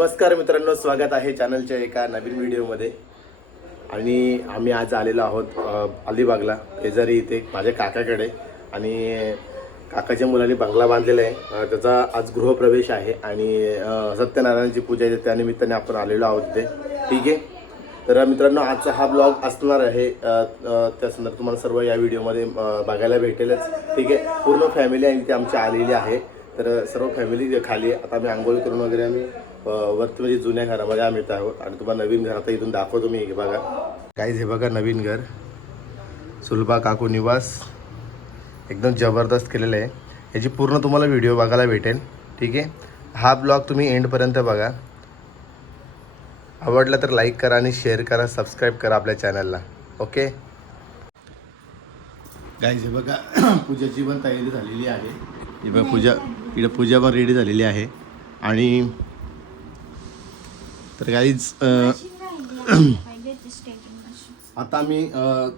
नमस्कार मित्रांनो स्वागत आहे चॅनलच्या एका नवीन व्हिडिओमध्ये. आणि आम्ही आज आलेलो आहोत अलिबागला. शेजारी इथे माझ्या काकाकडे. आणि काकाच्या मुलांनी बंगला बांधलेला आहे. त्याचा आज गृहप्रवेश आहे. आणि सत्यनारायणाची पूजा आहे. त्या निमित्ताने आपण आलेलो आहोत ते ठीक आहे? तर मित्रांनो आजचा हा ब्लॉग असणार आहे. त्या संदर्भात तुम्हाला सर्व या व्हिडिओमध्ये बघायला भेटेलच. ठीक आहे? पूर्ण फॅमिली आणि ती आमची आलेली आहे. तर सर्व फॅमिली खाली आहे आता आम्ही आंघोळ करून वगैरे आम्ही वरती म्हणजे जुन्या घरामध्ये आम्ही येत आहोत. आणि तुम्हाला नवीन घर आता इथून दाखवतो मी हे बघा. काहीच हे बघा नवीन घर. सुलभा काकू निवास. एकदम जबरदस्त केलेलं आहे. याची पूर्ण तुम्हाला व्हिडिओ बघायला भेटेल. ठीक आहे? हा ब्लॉग तुम्ही एंडपर्यंत बघा. आवडला तर लाईक करा आणि शेअर करा सबस्क्राईब करा आपल्या चॅनलला ओके गाईज हे बघा पूजाची पण तयारी झालेली आहे. हे बघा पूजा इकडे पूजा पण रेडी झालेली आहे. आणि तर काहीच आता आम्ही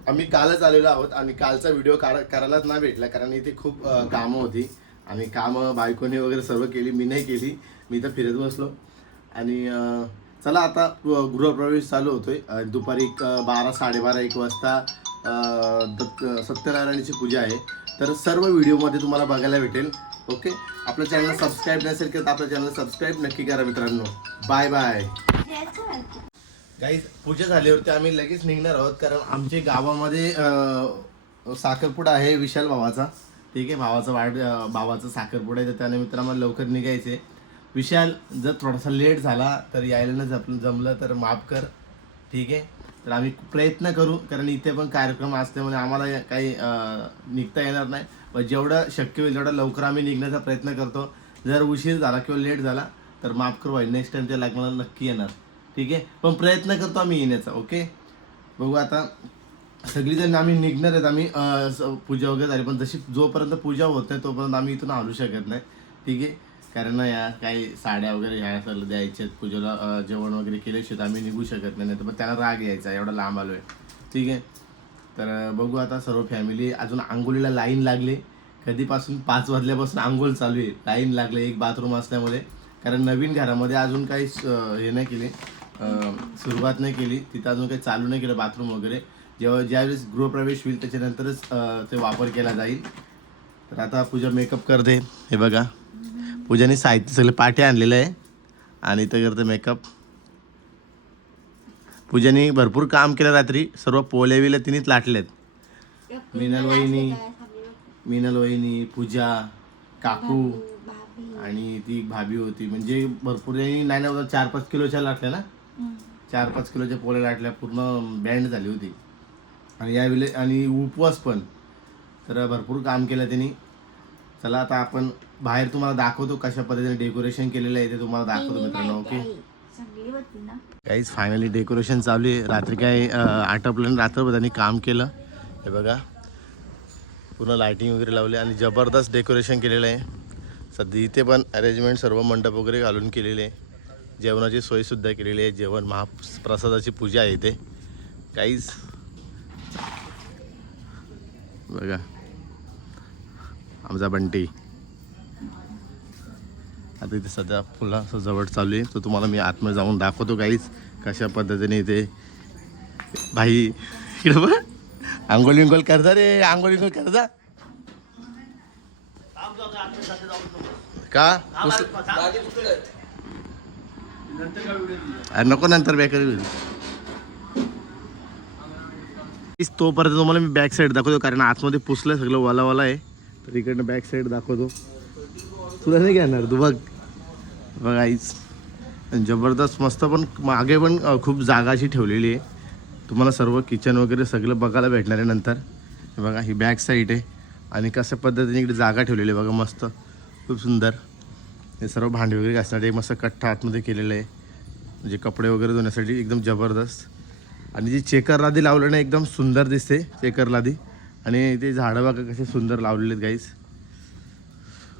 आम्ही कालच आलेलो आहोत आणि कालचा व्हिडिओ करायलाच नाही भेटला कारण इथे खूप कामं होती. आणि कामं बायकोने वगैरे सर्व केली मी नाही केली. मी तर फिरत बसलो. आणि चला आता गृहप्रवेश चालू होतोय. दुपारी एक, बारा साडेबारा एक वाजता दत्त सत्यनारायणाची पूजा आहे. तर सर्व व्हिडिओमध्ये तुम्हाला बघायला भेटेल. ओके? आपल्या चॅनल सबस्क्राईब नसेल केलं तर आपल्या चॅनल सबस्क्राईब नक्की करा मित्रांनो. बाय बाय गाईज पूजा झाल्यावरती आम्ही लगेच निघणार आहोत कारण आमच्या गावामध्ये साखरपुडा आहे विशाल भावाचा. ठीक आहे भावाचा वाढ भावाचा साखरपुडा आहे तर त्यानिमित्त आम्हाला लवकर निघायचे. विशाल जर थोडासा लेट झाला तर यायला न जप जमलं तर माफ कर. ठीक आहे? तर आम्ही प्रयत्न करू कारण इथे पण कार्यक्रम असल्यामुळे आम्हाला काही निघता येणार नाही. पण जेवढं शक्य होईल तेवढं लवकर आम्ही निघण्याचा प्रयत्न करतो. जर उशीर झाला किंवा लेट झाला तर माफ करू भाई नेक्स्ट टाइम त्या लग्नाला नक्की येणार. ठीक आहे? पण प्रयत्न करतो आम्ही येण्याचा ओके बघू आता. सगळीजण आम्ही निघणार आहेत. आम्ही स- पूजा वगैरे झाली पण जशी जोपर्यंत पूजा होत नाही तोपर्यंत आम्ही इथून हलू शकत नाही. ठीक आहे? कारण या काही साड्या वगैरे ह्या सगळं द्यायच्या आहेत. पूजेला जेवण वगैरे केल्याशिवाय तर आम्ही निघू शकत नाही तर मग त्याला राग यायचा एवढा लांब आलो आहे ठीक आहे? तर बघू आता सर्व फॅमिली अजून आंघोळीला लाईन लागली. कधीपासून? पाच वाजल्यापासून आंघोळ चालू आहे. लाईन लागले एक बाथरूम असल्यामुळे. कारण नवीन घरामध्ये अजून काही हे नाही केले. सुरुवात नाही केली. तिथं अजून काही चालू नाही केलं बाथरूम वगैरे. जेव्हा ज्यावेळेस गृहप्रवेश होईल त्याच्यानंतरच ते वापर केला जाईल. तर आता पूजा मेकअप करते. हे बघा. पूजाने साहित्य सगळे पाटे आणलेलं आहे. आणि ते करते मेकअप. पूजाने भरपूर काम केलं रात्री. सर्व पोले विले तिनेच लाटलेत. मिनल वहिनी मिनल वहिनी पूजा काकू. आणि ती भाभी होती. म्हणजे भरपूर नाही ना चार पाच किलोच्या लाटल्या ना? चार पाच किलोच्या पोळ्या लाटल्या पूर्ण बँड झाली होती. आणि यावेळी आणि उपवास पण. तर भरपूर काम केलं त्यांनी. चला आता आपण बाहेर तुम्हाला दाखवतो कशा पद्धतीने डेकोरेशन केलेलं आहे ते तुम्हाला दाखवतो मित्रांनो ओके? काहीच फायनली डेकोरेशन चालू आहे. रात्री काय आटपलं रात्रभर त्यांनी काम केलं. हे बघा. पूर्ण लायटिंग वगैरे लावली आणि जबरदस्त डेकोरेशन केलेलं आहे. सध्या इथे पण अरेंजमेंट सर्व मंडप वगैरे घालून केलेले आहे. जेवणाची सोयसुद्धा केलेली आहे. जेवण महाप्रसादाची पूजा आहे इथे. काहीच. बघा. आमचा बंटी. आता इथे सध्या फुला सजावट चालू आहे. तर तुम्हाला मी आतमध्ये जाऊन दाखवतो काहीच. कशा पद्धतीने इथे भाई इकडं बघ. आंघोळ विंगोल करता. रे आंघोळ विंघोळ करता का? अरे नको नंतर बॅक तोपर्यंत तुम्हाला मी बॅक साईड दाखवतो कारण आतमध्ये पुसलं सगळं वाला वाला आहे. तर इकडनं बॅक साईड दाखवतो. तुला नाही घेणार तू बघ. बघ आईच. जबरदस्त मस्त पण मागे पण खूप जागा अशी ठेवलेली आहे. तुम्हाला सर्व किचन वगैरे सगळं बघायला भेटणार आहे नंतर. हे बघा ही बॅक साईड आहे. आणि कशा पद्धतीने इकडे जागा ठेवलेली आहे बघा मस्त. खूप सुंदर. हे सर्व भांडी वगैरे घासण्यासाठी मस्त कट्टा आतमध्ये केलेलं आहे. म्हणजे कपडे वगैरे धुण्यासाठी एकदम जबरदस्त. आणि जी चेकर लादी लावलं ना एकदम सुंदर दिसते चेकर लादी. आणि ते झाडं बागा कसे सुंदर लावलेले आहेत गाईस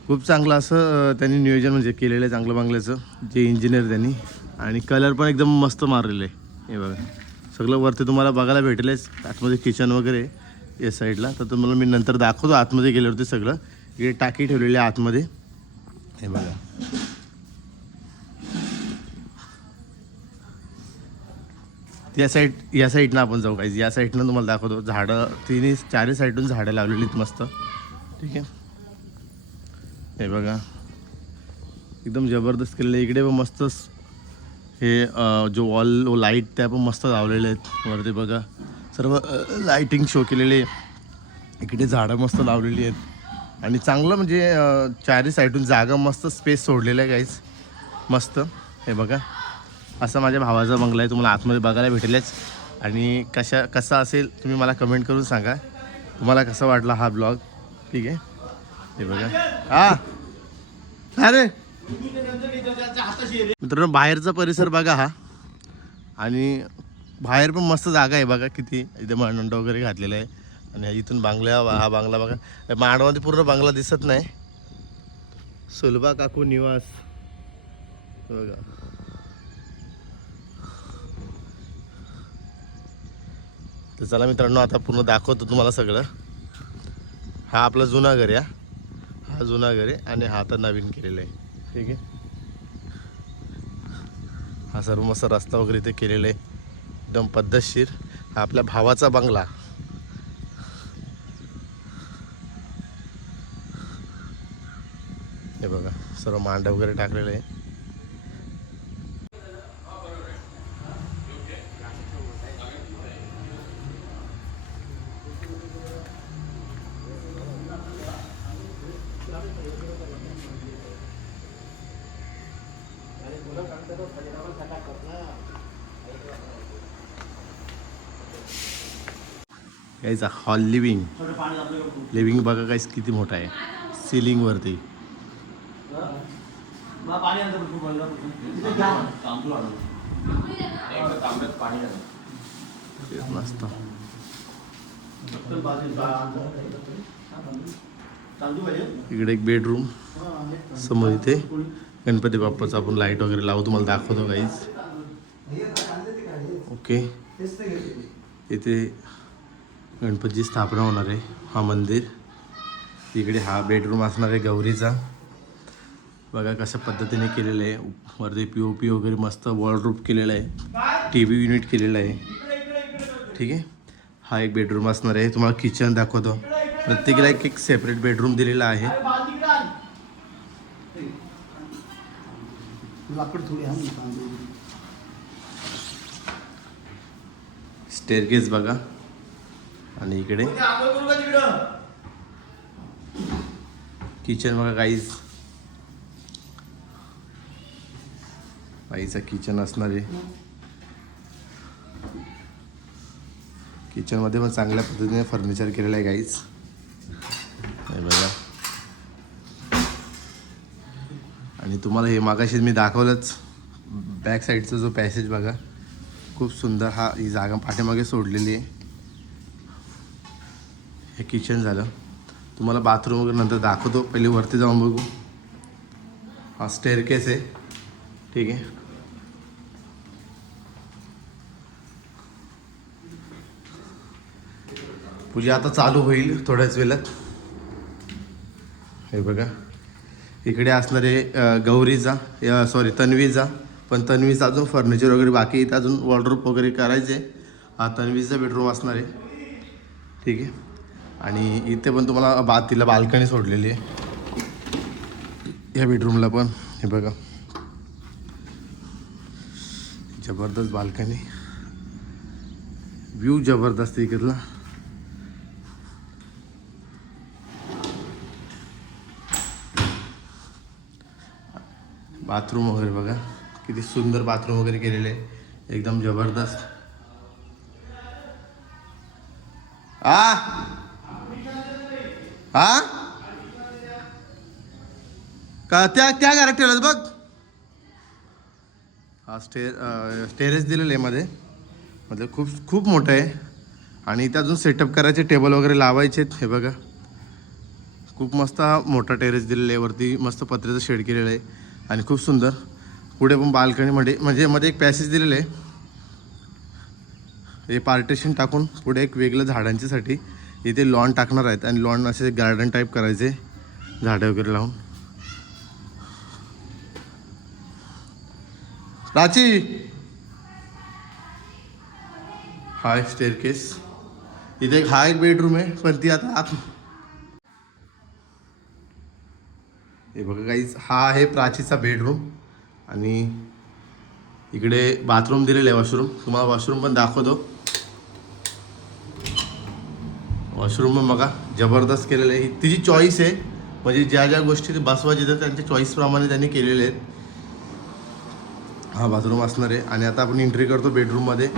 खूप चांगलं असं त्यांनी नियोजन म्हणजे केलेलं आहे चांगलं बांगल्याचं. जे इंजिनियर त्यांनी. आणि कलर पण एकदम मस्त मारलेलं आहे. हे बघा. सगळं वरती तुम्हाला बघायला भेटलेच आतमध्ये किचन वगैरे या साईडला तर तुम्हाला मी नंतर दाखवतो आतमध्ये गेल्यावरती सगळं. इकडे टाकी ठेवलेली आहे आतमध्ये. हे बघा. या साईड या साईडनं आपण जाऊ पाहिजे या साईडनं तुम्हाला दाखवतो. झाडं तिन्ही चारही साईडून झाडं लावलेली आहेत मस्त. ठीक आहे? हे बघा. एकदम जबरदस्त केलेलं आहे. इकडे पण मस्तच हे जो वॉल लाइट त्या पण मस्त लावलेले आहेत. वरती बघा. सर्व लाईटिंग शो केलेले इकडे झाडं मस्त लावलेली आहेत. आणि चांगलं म्हणजे चारी चारही साईडून जागा मस्त स्पेस सोडलेलं आहे काहीच मस्त. हे बघा. असा माझ्या भावाचा बंगला आहे. तुम्हाला आतमध्ये बघायला भेटेलच. आणि कशा कसा असेल तुम्ही मला कमेंट करून सांगा. तुम्हाला कसा वाटला हा ब्लॉग ठीक आहे? हे बघा. हा. अरे! मित्रांनो बाहेरचा परिसर बघा हा. आणि बाहेर पण मस्त जागा आहे बघा किती. इथे मंड वगैरे घातलेलं आहे. आणि इथून बांगल्या हा बांगला बघा. मांडवामध्ये पूर्ण बांगला दिसत नाही. सुलभा काकू निवास. बघा. तर चला मित्रांनो आता पूर्ण दाखवतो तुम्हाला सगळं. हा आपला जुना घर आहे हा. हा जुना घर आहे आणि हा आता नवीन केलेला आहे. ठीक आहे? हा सर्व मस्त रस्ता वगैरे इथे केलेला आहे. एकदम पद्धतशीर. हा आपल्या भावाचा बंगला. सर्व मांड वगैरे टाकलेलं आहे यायचा हॉल लिव्हिंग लिव्हिंग बघा काहीच किती मोठा आहे. सिलिंग वरती तेच मस्त इकडे एक बेडरूम समोर इथे. गणपती बाप्पाचं आपण लाइट वगैरे लावू. तुम्हाला दाखवतो काहीच ओके इथे गणपतीची स्थापना होणार आहे. हा मंदिर. इकडे हा बेडरूम असणार आहे गौरीचा. बघा कशा पद्धतीने केलेलं आहे. वरती पी ओ पी वगैरे मस्त वॉलरूप केलेलं आहे. टी व्ही युनिट केलेलं आहे. ठीक आहे? हा एक बेडरूम असणार आहे. तुम्हाला किचन दाखवतो. प्रत्येकीला एक एक सेपरेट बेडरूम दिलेला आहे. लाकड थोडी हा स्टेअरकेस बघा. आणि इकडे. किचन बघा काहीच आईचा किचन असणार आहे. किचनमध्ये पण चांगल्या पद्धतीने फर्निचर केलेलं आहे काहीच हे बघा. आणि तुम्हाला हे मागाशी मी दाखवलंच. बॅक साईडचा जो पॅसेज बघा खूप सुंदर हा ही जागा पाठीमागे सोडलेली आहे. हे किचन झालं. तुम्हाला बाथरूम वगैरे नंतर दाखवतो. पहिले वरती जाऊन बघू. हा स्टेअरकेस आहे. ठीक आहे. पूजा आता चालू होईल थोड्याच वेळात. हे बघा. इकडे असणार आहे गौरीचा सॉरी तन्वीचा. पण तन्वीचा अजून फर्निचर वगैरे बाकी इथं अजून वॉर्डरोब वगैरे करायचे हा तन्वीचा बेडरूम असणार आहे. ठीक आहे. आणि इथे पण तुम्हाला बा तिला बाल्कनी सोडलेली आहे. या बेडरूमला पण. हे बघा. जबरदस्त बाल्कनी व्ह्यू जबरदस्त इकडला. बाथरूम वगैरे बघा. किती सुंदर बाथरूम वगैरे केलेले आहे. एकदम जबरदस्त. आ? हा का त्या त्या घरात ठेवलं बघ. हा स्टे स्टेरेज दिलेलं आहे मध्ये. म्हणजे खूप खूप मोठं आहे. आणि इथं अजून सेटअप करायचे टेबल वगैरे लावायचे हे बघा. खूप मस्त हा मोठा टेरेस दिलेला आहे. वरती मस्त पत्र्याचं शेड केलेलं आहे. आणि खूप सुंदर. पुढे पण बाल्कनीमध्ये म्हणजे मध्ये एक पॅसेज दिलेलं आहे. हे पार्टेशन टाकून पुढे एक वेगळं झाडांच्यासाठी इथे लॉन टाकणार आहेत. आणि लॉन असे गार्डन टाईप करायचे. झाडं वगैरे लावून. प्राची हाय स्टेअर स्टेअरकेस इथे एक हा एक बेडरूम आहे पण ती आता आत हे बघा काहीच हा आहे प्राचीचा बेडरूम आणि इकडे बाथरूम दिलेलं आहे वॉशरूम तुम्हाला वॉशरूम पण दाखवतो. वॉशरूम पण बघा जबरदस्त केलेलं आहे. तिची चॉईस आहे. म्हणजे ज्या ज्या गोष्टी ते बसवायच्या त्यांच्या चॉईसप्रमाणे त्यांनी केलेले आहेत. हा बाथरूम असणार आहे. आणि आता आपण एंट्री करतो बेडरूममध्ये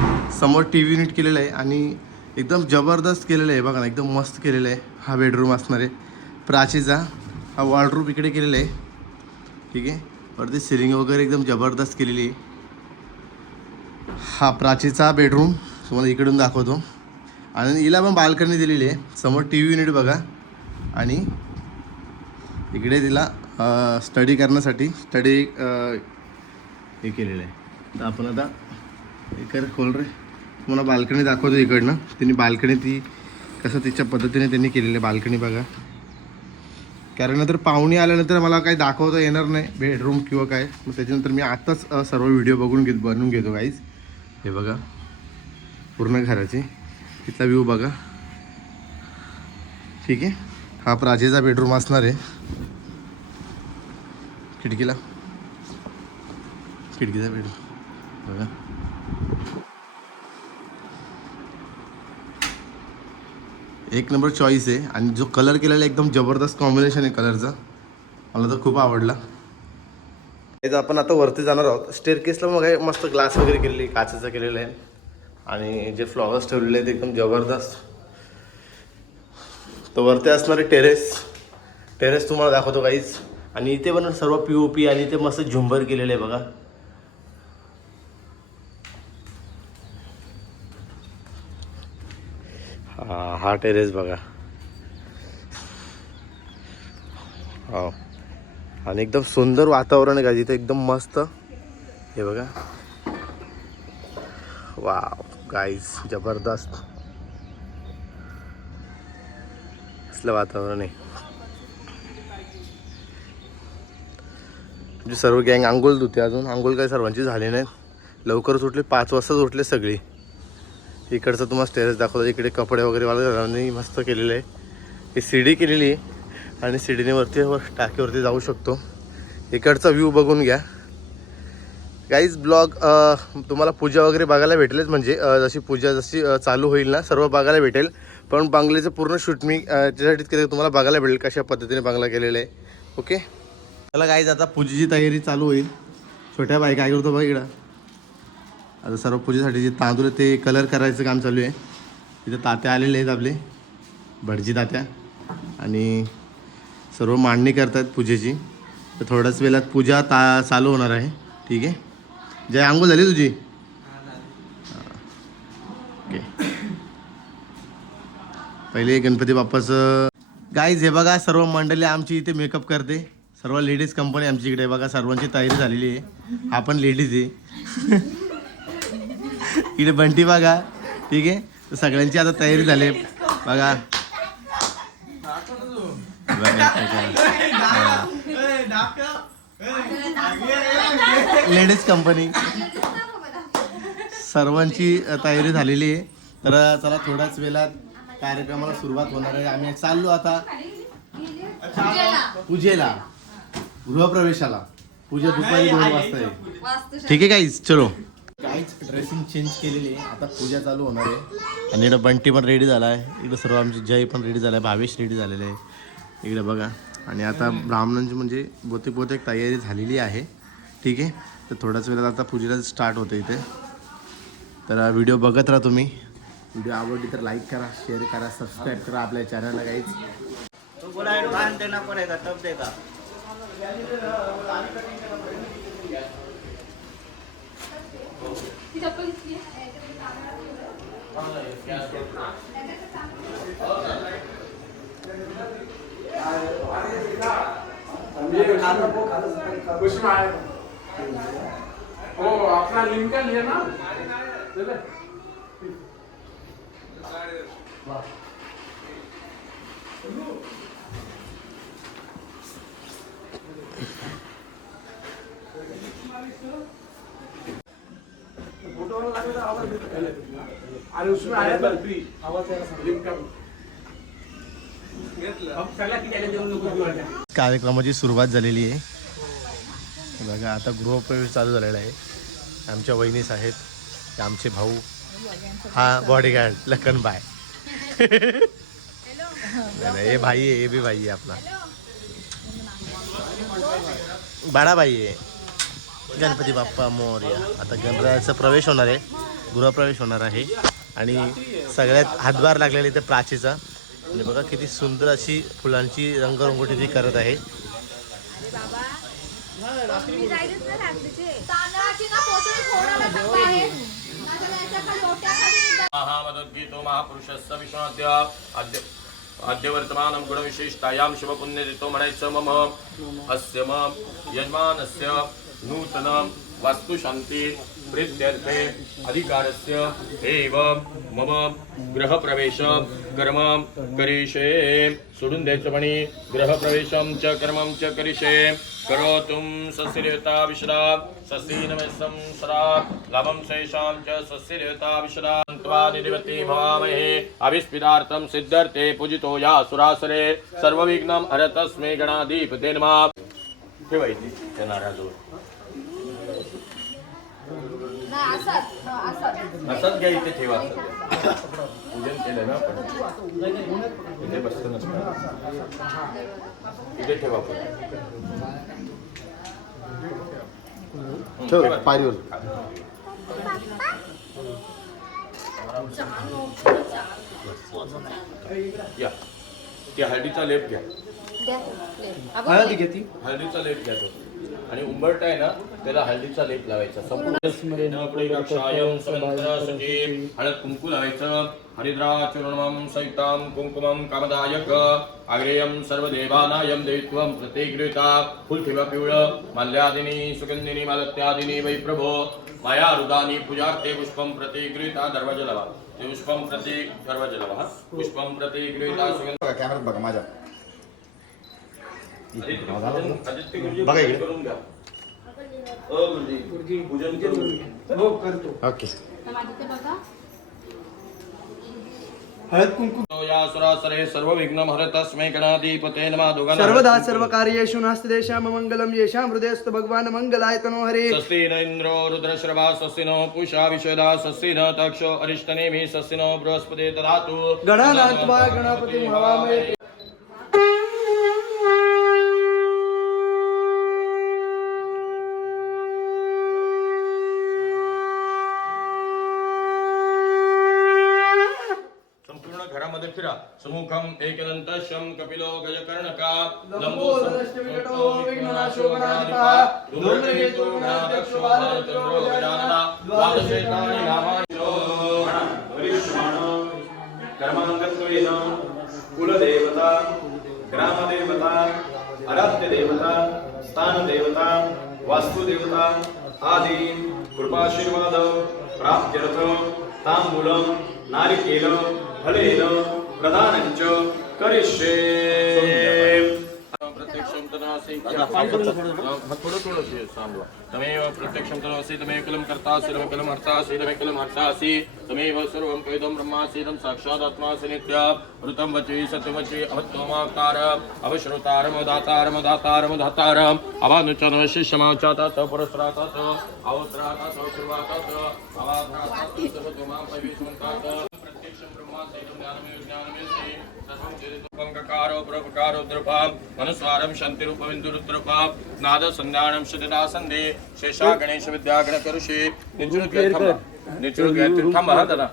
समोर टी व्ही नीट केलेलं आहे आणि एकदम जबरदस्त केलेलं आहे. बघा ना एकदम मस्त केलेलं आहे. हा बेडरूम असणार आहे. प्राचीचा. हा वॉलरूम इकडे केलेला आहे. ठीक आहे? वरती सिलिंग वगैरे एकदम जबरदस्त केलेली आहे. हा प्राचीचा बेडरूम तुम्हाला इकडून दाखवतो. आणि हिला पण बाल्कनी दिलेली आहे. समोर टी व्ही युनिट बघा. आणि इकडे तिला स्टडी करण्यासाठी स्टडी हे केलेलं आहे. तर आपण आता हे कर खोल रे. तुम्हाला बाल्कनी दाखवतो इकडनं. तिने बाल्कनी ती कसं तिच्या पद्धतीने त्यांनी केलेलं आहे बाल्कनी बघा. कारण नंतर पाहुणे आल्यानंतर मला काही दाखवता येणार नाही बेडरूम किंवा काय. मग त्याच्यानंतर मी आत्ताच सर्व व्हिडिओ बघून घेत बनवून घेतो काहीच हे बघा. पूर्ण घराची. तिथला व्ह्यू बघा. ठीक आहे? हा प्राचीचा बेडरूम असणार आहे. खिडकीला. खिडकीचा बेडरूम बघा. एक नंबर चॉईस आहे. आणि जो कलर केलेला आहे, एकदम जबरदस्त कॉम्बिनेशन आहे कलरचा मला तर खूप आवडला. इथं आपण आता वरती जाणार आहोत स्टेअरकेसला मग मस्त ग्लास वगैरे केलेली काचेचं केलेलं आहे. आणि जे फ्लॉवर्स ठेवलेले आहेत एकदम जबरदस्त. तर वरती असणारे टेरेस टेरेस तुम्हाला दाखवतो काहीच आणि इथे पण सर्व पी ओ पी आणि इथे मस्त झुंबर केलेलं आहे बघा. हा टेरेस बघा. हो आणि एकदम सुंदर वातावरण आहे का तिथे एकदम मस्त. हे बघा. वा गाईज जबरदस्त. असलं वातावरण आहे. म्हणजे सर्व गँग आंघोळ धुते अजून. आंघोळ काही सर्वांची झाली नाही लवकरच उठले पाच वाजताच उठले सगळी. इकडचं तुम्हाला स्टेरस दाखवतो. इकडे कपडे वगैरे वाळत मस्त केलेलं आहे. ही सीडी केलेली आहे. आणि सीडीने वरती वर टाकीवरती जाऊ शकतो. इकडचा व्ह्यू बघून घ्या. काहीच ब्लॉग तुम्हाला पूजा वगैरे बघायला भेटेलच म्हणजे जशी पूजा जशी चालू होईल ना सर्व बघायला भेटेल. पण बांगल्याचं पूर्ण शूट मी त्याच्यासाठीच केलं तुम्हाला बघायला भेटेल कशा पद्धतीने बांगला केलेलं आहे. ओके चला काहीच आता पूजेची तयारी चालू होईल. छोट्या बाई काय करतो बघ इकडं. आता सर्व पूजेसाठी जे तांदूळ ते कलर करायचं काम चालू आहे. तिथं तात्या आलेले आहेत आपले भटजी तात्या. आणि सर्व मांडणी करतात पूजेची. तर थोड्याच वेळात पूजा ता चालू होणार आहे. ठीक आहे? जय आंघोळ झाली तुझी? ओके. पहिले गणपती बाप्पाचं गाईज हे बघा सर्व मंडळी आमची इथे मेकअप करते. सर्व लेडीज कंपनी आमची इकडे बघा सर्वांची तयारी झालेली आहे. आपण लेडीज आहे. इकडे बंटी बघा. ठीक आहे? सगळ्यांची आता तयारी झाली. बघा. Ladies company. सर्वांची तयारी झालेली आहे. तर चला थोड्याच वेळात कार्यक्रमाला सुरुवात होणार आहे. आम्ही चाललो आता पूजेला. गृहप्रवेशाला. पूजा दुपारी दोन वाजता आहे. ठीक आहे काहीच चलो. काहीच ड्रेसिंग चेंज केलेली आहे आता पूजा चालू होणार आहे. आणि इकडं बंटी पण रेडी झाला आहे इकडं सर्व आमची जय पण रेडी झाला आहे भावेश रेडी झालेले आहे. इकडे बघा. आणि आता ब्राह्मणांची म्हणजे बहुतेक बहुतेक तयारी झालेली आहे. ठीक आहे? तर थोड्याच वेळात आता पूजेला स्टार्ट होतं इथे. तर व्हिडिओ बघत राहा तुम्ही. व्हिडिओ आवडली तर लाईक करा शेअर करा सबस्क्राईब करा आपल्या चॅनलला काहीच तो बोला एडवांस देना पड़ेगा तब देगा हो आपला लिंक लिया ना. अरे उसमें आया था। कार्यक्रमाची सुरुवात झालेली आहे. बघा आता गृहप्रवेश चालू झालेला आहे. आमच्या वहिनीस आहेत. ते आमचे भाऊ. हा बॉडीगार्ड लखन बाय. नाही, नाही, हे भाई आहे हे बी भाई आहे आपला. बाळा बाई आहे. गणपती बाप्पा मोर्या. आता गणरायाचा प्रवेश होणार आहे. गृहप्रवेश होणार आहे. आणि सगळ्यात हातभार लागलेला इथे प्राचीचा. आणि बघा किती सुंदर अशी फुलांची रंगरंगोटी ती करत आहे. तांदळाची ना पोतळी फोडायला सांगता आहे. महामदद्गीतो अद्य अद्य वर्तमानं गुणविशिष्टायां म्हणायचं मम. अस्य मम यजमानस्य नूतन वास्तुशांती प्रीत्यर्थे अधिकारस्य एव मम गृहप्रवेश कर्म करिष्ये। सोडून द्यायचं म्हणे गृहप्रवेशं च कर्मं च करिष्ये। करोतुं सस्यदेवता विश्रा सस्येनमयसं सरा लाभं शेषां च सस्यदेवता विशदा। त्वा निधिवती भवामहे। अभिस्पितार्थं सिद्धर्थे पूजितो या सुरासरे। सर्वविघ्नं हरतस्मै गणाधिपते नमः। ठेवायची त्या नाही असंच घ्या इथे ठेवा. पूजन केलं ना आपण. इथे बसतं नसतं इथे ठेवा आपण. पायरीवर. या. ती हळदीचा लेप घ्या. plate. अगं, हळदीचा लेप घ्या तो. आणि उंबरट आहे ना त्याला हळदीचा लेप लावायचा. संपूर्ण कुंकू लावायचं. हरिद्राचूर्णमं सहितं कुंकुमं कामदायक आग्रेयं सर्वदेवानायं देवित्वं प्रतिगृहीता फुल ठेवा पिवळं माल्यादिनी सुगंधिनी मालत्यादिनी वै प्रभो माया रुदानी पूजार्थे पुष्पं प्रतिगृहीता दरवाजा लावा ते पुष्पं प्रति दरवाजा लावा हा. पुष्पं प्रतिगृहीता सुगंध कॅमेरात बघा माझ्या बघा इकडे. ओके. माझं ते बघा हळद कुंकू. या सुरासरे सर्व विघ्न गणाधिपते सर्वदा सर्वकार्येषु नास्ति तेषां मङ्गलं येषां हृदयस्तु भगवान् मङ्गलाय तनो हरे। स्वस्ति न इन्द्रो रुद्रश्रवा स्वस्ति नो पूषा विश्वदा स्वस्ति न तक्षो अरिष्टनेमि स्वस्ति नो बृहस्पति ददातु गणानात्वा गणपतिं हवामहे संपूर्ण घरामध्ये फिरा समुखम एकदंतशम कपिलो गजकर्णका लंबोदरश्च विकटो विघ्ननाशो गणाधिपा, धूम्रकेतुः गणाध्यक्षो बालचन्द्रो गजानना, द्वादशेतानि नामानि। कर्मांगत्वेन कुलदेवता ग्रामदेवता आराध्यदेवता स्थानदेवता वास्तुदेवता आदी कृपाशीर्वाद प्राप्त्यर्थ तांबूलं नारिकेलं फलेन प्रदानञ्च करिष्ये। प्रत्यक्षं तदासि थोडं थोडं सांगा तमेव प्रत्यक्षं तदासि तमेव कलं कर्तासि तमेव कलं हर्तासि तमेव कलं हर्तासि तमेव सर्वं वेदं ब्रह्मासीदं साक्षादात्मासि नित्य ऋतं वचि सत्यवचि अवत्वमाकार अवश्रुतारमदातारमदातारमधातारम् अवानुचन शिष्यमाचातात पुरस्त्रातात अवस्त्रातात पूर्वातात अवाध्रातात सर्वतोमां परिविष्मन्तात प्रत्यक्षं ब्रह्मासीदं ज्ञानमेव ज्ञानमेस्ति सर्वं चरितोपङ्ककारो प्रपकारो द्रुपां मनुस्वारं शन्तिरूपविन्दुरुद्रुपां नादसन्ध्यानं शतदा सन्धे शेषा गणेश विद्या गणकरुषे निचुळ थांबा हा दादा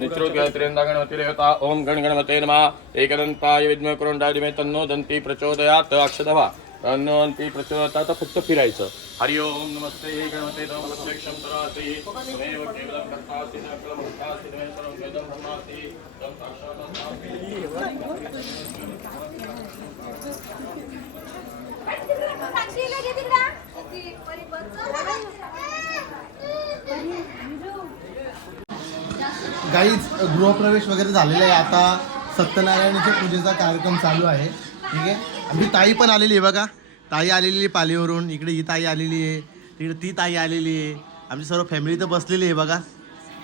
निचृत गायत्रेंदा गणपती देवता ओम गण गणपते नमः एकदंताय विद्मय करुंडाय धीमे तन्नो दंती प्रचोदयात अक्षदवा तन्नो दंती प्रचोदयात आता फक्त फिरायचं. हरि ओम नमस्ते गणपते कर्तासि सर्वं वेदं ब्रह्मासि तं साक्षात्. ती. गाईच गृहप्रवेश वगैरे झालेला आहे. आता सत्यनारायणाच्या पूजेचा कार्यक्रम चालू आहे. ठीक आहे? आमची ताई पण आलेली आहे बघा. ताई आलेली आहे पालीवरून. इकडे ही ताई आलेली आहे. इकडे ती ताई आलेली आहे. आमची सर्व फॅमिली तर बसलेली आहे बघा.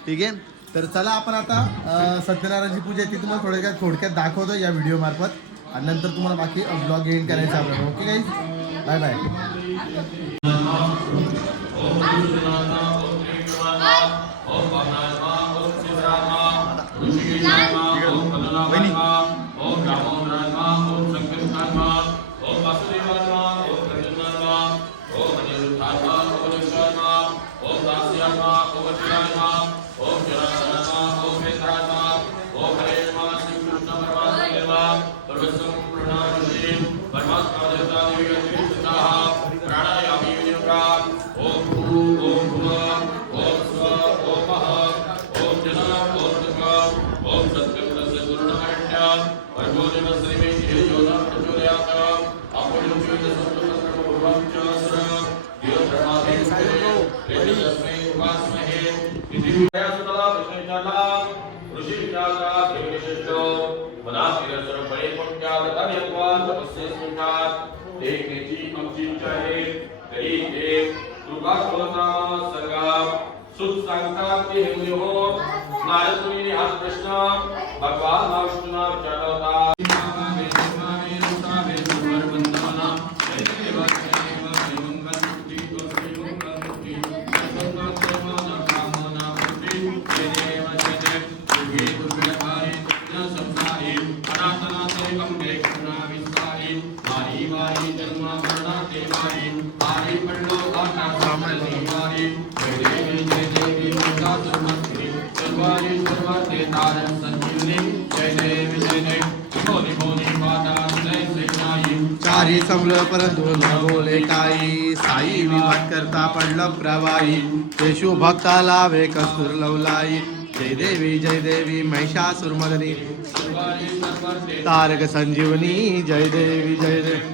ठीक आहे? तर चला आपण आता सत्यनारायणची पूजा ती तुम्हाला थोडक्यात थोडक्यात दाखवतो या व्हिडिओ मार्फत. आणि नंतर तुम्हाला बाकी ब्लॉग एंड करायचं आपल्याला ओके काही बाय बाय परंतु न बोले काही साई विवाद करता पडलं प्रवाई येशू भक्ता लावे कस्तूर लवलाई. जय देवी जय देवी महिषासुरमदनी तारक संजीवनी जय देवी जय देवी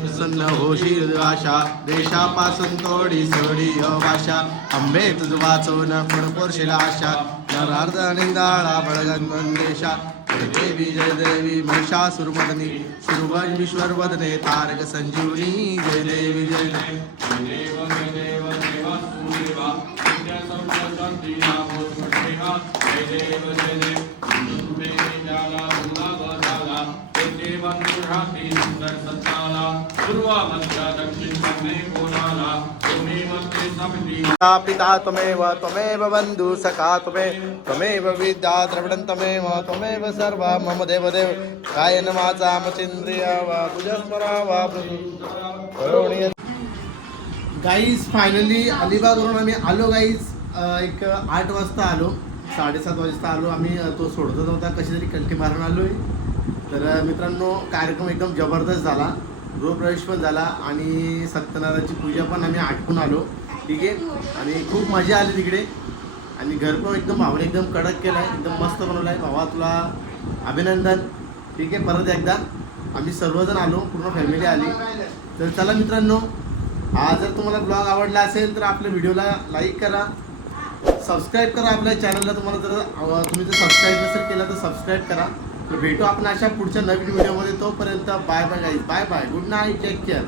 प्रसन्न होशील आशा देशापासून थोडी सोडी हो भाषा. आंबे तुझ वाचवून कोण आशा नरार्ध निंदाळा बळगन देशा દેવી જય દેવી મહિષાસુરમર્દની સુરવજ વિશ્વરવદને તારક સંજીવની જય દેવી જય સુરવા મધ્ય દક્ષિણ કોનાલા पिता त्वमेव त्वमेव बन्धु सखा त्वमे त्वमेव विद्या द्रविडं त्वमेव त्वमेव सर्व मम देव देव कायन माझा मचिंद्रिय वा तुझस्मरा वा गाईज फायनली अलिबागवरून आम्ही आलो गाईज एक आठ वाजता आलो साडेसात वाजता आलो. आम्ही तो सोडतच नव्हता कशी तरी कलकी मारून आलो आहे तर मित्रांनो कार्यक्रम एकदम जबरदस्त झाला. गृहप्रवेश पण झाला आणि सत्यनारायणची पूजा पण आम्ही आटपून आलो. ठीक आहे? आणि खूप मजा आली तिकडे. आणि घर पण एकदम भावने एकदम कडक केलं आहे एकदम मस्त बनवलं आहे भावा तुला अभिनंदन. ठीक आहे? परत एकदा. आम्ही सर्वजण आलो पूर्ण फॅमिली आली. तर चला मित्रांनो हा जर तुम्हाला ब्लॉग आवडला असेल तर आपल्या व्हिडिओला लाईक करा. सबस्क्राईब करा आपल्या चॅनलला तुम्हाला जर तुम्ही जर सबस्क्राईब नसेल केलं तर सबस्क्राईब करा. तर भेटू आपण अशा पुढच्या नवीन व्हिडिओमध्ये तोपर्यंत bye bye guys bye bye good night take care